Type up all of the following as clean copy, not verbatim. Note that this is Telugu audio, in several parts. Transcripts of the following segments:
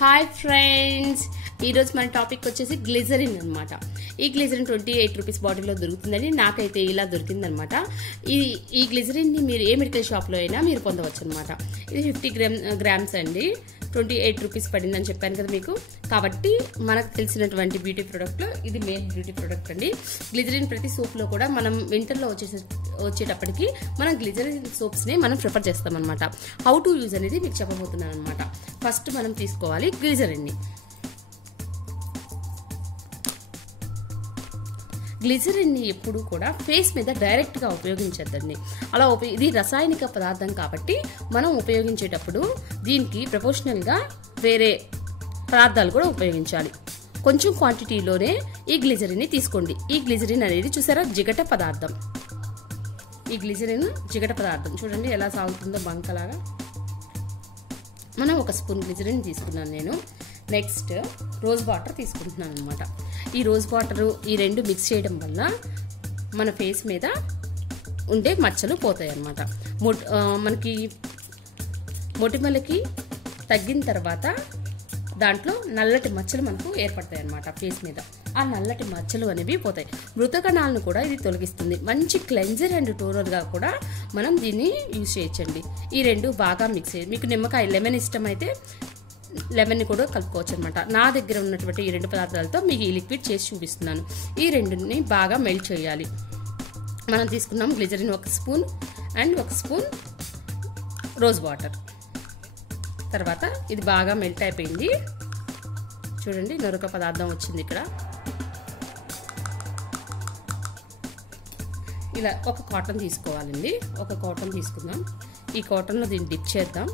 హాయ్ ఫ్రెండ్స్, ఈరోజు మన టాపిక్ వచ్చేసి గ్లిజరిన్ అనమాట. ఈ గ్లిజరిన్ 28 రూపీస్ బాటిల్లో దొరుకుతుందని నాకైతే ఇలా దొరికిందనమాట. ఈ గ్లిజరిన్ని మీరు ఏ మెడికల్ షాప్లో అయినా మీరు పొందవచ్చు అనమాట. ఇది 50 గ్రామ్స్ అండి. 28 రూపీస్ పడిందని చెప్పాను కదా మీకు. కాబట్టి మనకు తెలిసినటువంటి బ్యూటీ ప్రోడక్ట్లో ఇది మెయిన్ బ్యూటీ ప్రోడక్ట్ అండి. గ్లిజరిన్ ప్రతి సోప్లో కూడా మనం వింటర్లో వచ్చేటప్పటికి మనం గ్లిజరిన్ సోప్స్ని మనం ప్రిఫర్ చేస్తాం అనమాట. హౌ టు యూజ్ అనేది మీకు చెప్పబోతున్నాను అనమాట. ఫస్ట్ మనం తీసుకోవాలి గ్లిజరిన్ని. గ్లిజరిన్ని ఎప్పుడు కూడా ఫేస్ మీద డైరెక్ట్గా ఉపయోగించద్దండి. అలా ఇది రసాయనిక పదార్థం కాబట్టి మనం ఉపయోగించేటప్పుడు దీనికి ప్రపోర్షనల్గా వేరే పదార్థాలు కూడా ఉపయోగించాలి. కొంచెం క్వాంటిటీలోనే ఈ గ్లిజరిన్ని తీసుకోండి. ఈ గ్లిజరిన్ అనేది చూసారా జిగట పదార్థం. ఈ గ్లిజరిన్ జిగట పదార్థం చూడండి ఎలా సాగుతుందో బంకలాగా. మనం 1 స్పూన్ గ్లిజరిన్ తీసుకున్నాను నేను. నెక్స్ట్ రోజ్ వాటర్ తీసుకుంటున్నాను అనమాట. ఈ రోజ్ వాటర్ ఈ రెండు మిక్స్ చేయడం వల్ల మన ఫేస్ మీద ఉండే మచ్చలు పోతాయి అన్నమాట. మనకి మొటిమలకి తగ్గిన తర్వాత దాంట్లో నల్లటి మచ్చలు మనకు ఏర్పడతాయి అన్నమాట ఫేస్ మీద. ఆ నల్లటి మచ్చలు అనేవి పోతాయి. మృత కణాలను కూడా ఇది తొలగిస్తుంది. మంచి క్లెన్జర్ అండ్ టోనర్గా కూడా మనం దీన్ని యూజ్ చేయొచ్చండి. ఈ రెండు బాగా మిక్స్ చేయండి. మీకు నిమ్మకాయ లెమన్ ఇష్టం అయితే లెమన్ని కూడా కలుపుకోవచ్చు అనమాట. నా దగ్గర ఉన్నటువంటి ఈ 2 పదార్థాలతో మీకు ఈ లిక్విడ్ చేసి చూపిస్తున్నాను. ఈ రెండుని బాగా మెల్ట్ చేయాలి. మనం తీసుకున్నాం glycerin 1 spoon and 1 spoon rose water. తర్వాత ఇది బాగా మెల్ట్ అయిపోయింది. చూడండి నొరక పదార్థం వచ్చింది ఇక్కడ. ఇలా ఒక కాటన్ తీసుకోవాలండి. ఒక కాటన్ తీసుకుందాం. ఈ కాటన్లో దీన్ని డిప్ చేద్దాం.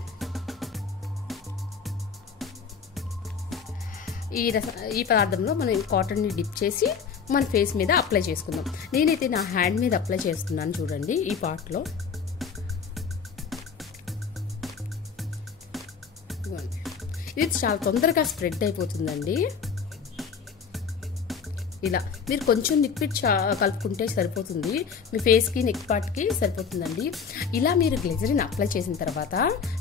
ఈ పదార్థంలో మనం కాటన్ని డిప్ చేసి మన ఫేస్ మీద అప్లై చేసుకుందాం. నేనైతే నా హ్యాండ్ మీద అప్లై చేస్తున్నాను చూడండి. ఈ పార్ట్లో ఇది చాలా తొందరగా స్ప్రెడ్ అయిపోతుందండి. ఇలా మీరు కొంచెం లిక్విడ్ కలుపుకుంటే సరిపోతుంది. మీ ఫేస్కి నెక్ పార్ట్కి సరిపోతుందండి. ఇలా మీరు గ్లిజరిన్ అప్లై చేసిన తర్వాత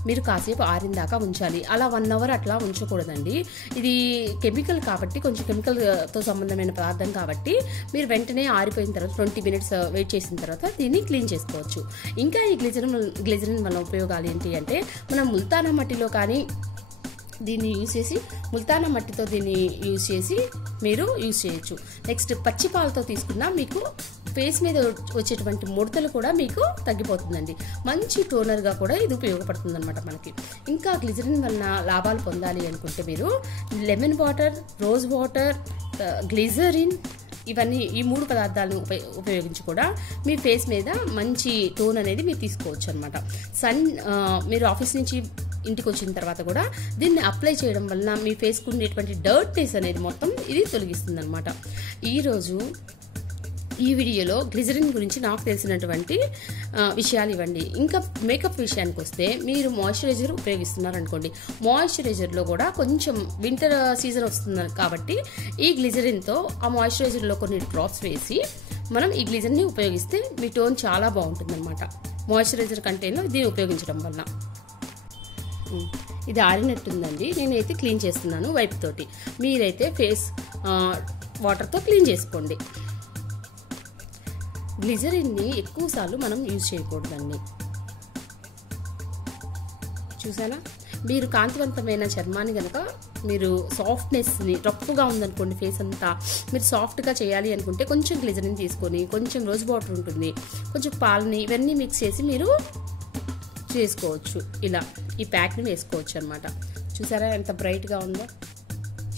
మీరు కాసేపు ఆరిన దాకా ఉంచాలి. అలా 1 అవర్ అట్లా ఉంచకూడదండి. ఇది కెమికల్ కాబట్టి, కొంచెం కెమికల్తో సంబంధమైన పదార్థం కాబట్టి మీరు వెంటనే ఆరిపోయిన తర్వాత 20 మినిట్స్ వెయిట్ చేసిన తర్వాత దీన్ని క్లీన్ చేసుకోవచ్చు. ఇంకా ఈ గ్లిజరిన్ వల్ల ఉపయోగాలు ఏంటి అంటే, మనం ముల్తానా మట్టిలో కానీ దీన్ని యూజ్ చేసి ముల్తానా మట్టితో దీన్ని యూజ్ చేసి మీరు యూజ్ చేయొచ్చు. నెక్స్ట్ పచ్చి పాలతో తీసుకున్నా మీకు ఫేస్ మీద వచ్చేటువంటి ముడతలు కూడా మీకు తగ్గిపోతుందండి. మంచి టోనర్గా కూడా ఇది ఉపయోగపడుతుంది అనమాట మనకి. ఇంకా గ్లిజరిన్ వలన లాభాలు పొందాలి అనుకుంటే మీరు lemon water, rose water, glycerin ఇవన్నీ ఈ 3 పదార్థాలను ఉపయోగించి కూడా మీ ఫేస్ మీద మంచి టోన్ అనేది మీరు తీసుకోవచ్చు అనమాట. మీరు ఆఫీస్ నుంచి ఇంటికి వచ్చిన తర్వాత కూడా దీన్ని అప్లై చేయడం వలన మీ ఫేస్కు ఉండేటువంటి డర్ట్నెస్ అనేది మొత్తం ఇది తొలగిస్తుంది అనమాట. ఈరోజు ఈ వీడియోలో గ్లిజరిన్ గురించి నాకు తెలిసినటువంటి విషయాలు ఇవ్వండి. ఇంకా మేకప్ విషయానికి వస్తే మీరు మాయిశ్చరైజర్ ఉపయోగిస్తున్నారనుకోండి. మాయిశ్చరైజర్లో కూడా కొంచెం వింటర్ సీజన్ వస్తుంది కాబట్టి ఈ గ్లిజరిన్తో ఆ మాయిశ్చరైజర్లో కొన్ని డ్రాప్స్ వేసి మనం ఈ గ్లిజరిన్ని ఉపయోగిస్తే మీ టోన్ చాలా బాగుంటుంది అనమాట. మాయిశ్చరైజర్ కంటైనర్లో దీన్ని ఉపయోగించడం వలన. ఇది ఆరినట్టుందండి. నేనైతే క్లీన్ చేస్తున్నాను వైప్ తోటి. మీరైతే ఫేస్ వాటర్తో క్లీన్ చేసుకోండి. గ్లిజరిన్ని ఎక్కువసార్లు మనం యూజ్ చేయకూడదండి. చూసారా, మీరు కాంతివంతమైన చర్మాన్ని కనుక మీరు సాఫ్ట్నెస్ని రఫ్గా ఉందనుకోండి ఫేస్ అంతా, మీరు సాఫ్ట్గా చేయాలి అనుకుంటే కొంచెం గ్లిజరిన్ తీసుకొని, కొంచెం రోజ్ వాటర్ ఉంటుంది, కొంచెం పాలని ఇవన్నీ మిక్స్ చేసి మీరు చేసుకోవచ్చు. ఇలా ఈ ప్యాక్ని వేసుకోవచ్చు అనమాట. చూసారా ఎంత బ్రైట్గా ఉందో,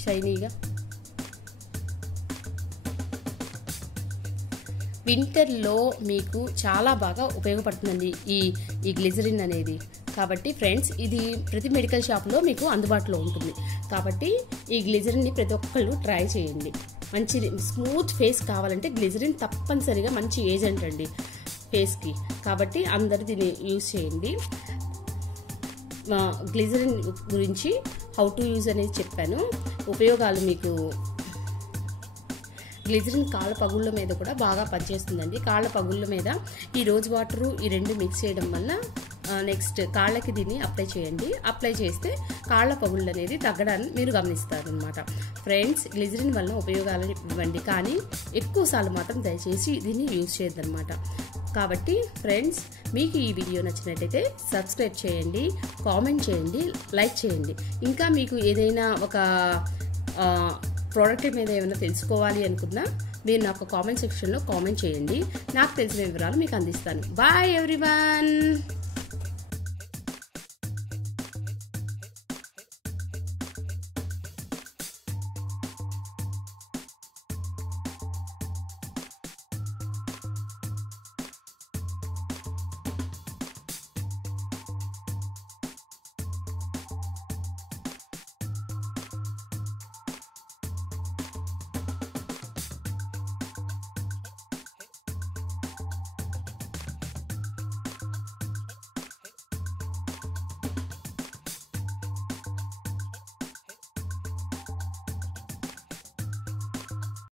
షైనీగా. వింటర్లో మీకు చాలా బాగా ఉపయోగపడుతుందండి ఈ గ్లిజరిన్ అనేది. కాబట్టి ఫ్రెండ్స్, ఇది ప్రతి మెడికల్ షాప్లో మీకు అందుబాటులో ఉంటుంది. కాబట్టి ఈ గ్లిజరిన్ని ప్రతి ఒక్కళ్ళు ట్రై చేయండి. మంచి స్మూత్ ఫేస్ కావాలంటే గ్లిజరిన్ తప్పనిసరిగా మంచి ఏజెంట్ అండి ఫేస్కి. కాబట్టి అందరు దీన్ని యూజ్ చేయండి. గ్లిజరిన్ గురించి హౌ టు యూజ్ అనేది చెప్పాను. ఉపయోగాలు మీకు గ్లిజరిన్ కాళ్ళ పగుళ్ళ మీద కూడా బాగా పనిచేస్తుందండి. కాళ్ళ పగుళ్ళ మీద ఈ రోజ్ వాటరు ఈ 2 మిక్స్ చేయడం వల్ల నెక్స్ట్ కాళ్ళకి దీన్ని అప్లై చేయండి. అప్లై చేస్తే కాళ్ళ పగుళ్ళు అనేది తగ్గడాన్ని మీరు గమనిస్తారనమాట. ఫ్రెండ్స్, గ్లిజరిన్ వలన ఉపయోగాలు ఇవ్వండి, కానీ ఎక్కువసార్లు మాత్రం దయచేసి దీన్ని యూజ్ చేయొద్దన్నమాట. కాబట్టి ఫ్రెండ్స్, మీకు ఈ వీడియో నచ్చినట్టయితే సబ్స్క్రైబ్ చేయండి, కామెంట్ చేయండి, లైక్ చేయండి. ఇంకా మీకు ఏదైనా ఒక ప్రోడక్ట్ మీద ఏమైనా తెలుసుకోవాలి అనుకున్నా మీరు నాకు కామెంట్ సెక్షన్లో కామెంట్ చేయండి. నాకు తెలిసిన వివరాలు మీకు అందిస్తాను. Bye everyone.